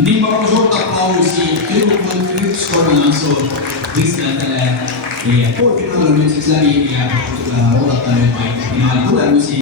ning ma palun suurt aplausi tüdrukud 1 kolmandantsu võistlejatele. Meie poolfinaal on nüüdseks läbi ja oodata nüüd vaid finaali tulemusi.